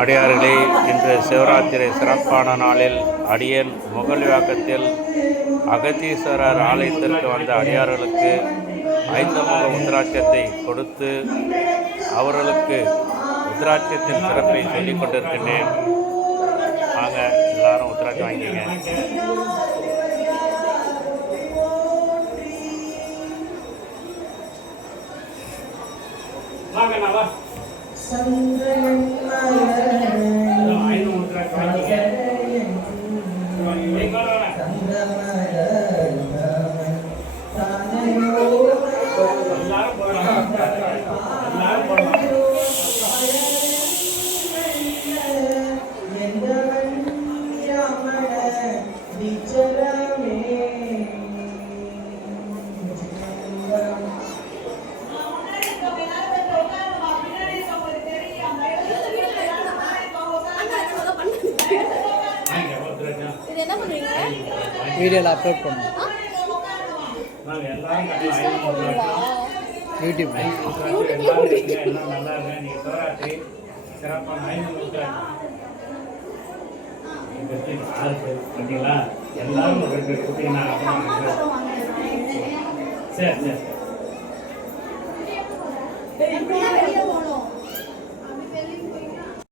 அடியார்களே, இன்று சிவராத்திரி சிறப்பான நாளில் அடியேன் முகலிவாக்கத்தில் அகத்தீஸ்வரர் ஆலயத்திற்கு வந்த அடியார்களுக்கு 5 முக உத்ராட்சத்தை கொடுத்து அவர்களுக்கு உத்ராட்சத்தின் சிறப்பை சொல்லிக் கொண்டிருக்கின்றேன். வாங்க, எல்லாரும் உத்ராட்சம் வாங்கிக்கங்க. வீடியோவில் அப்லோட் பண்ணுவோம் யூடியூப். எல்லாரும் சரி சரி.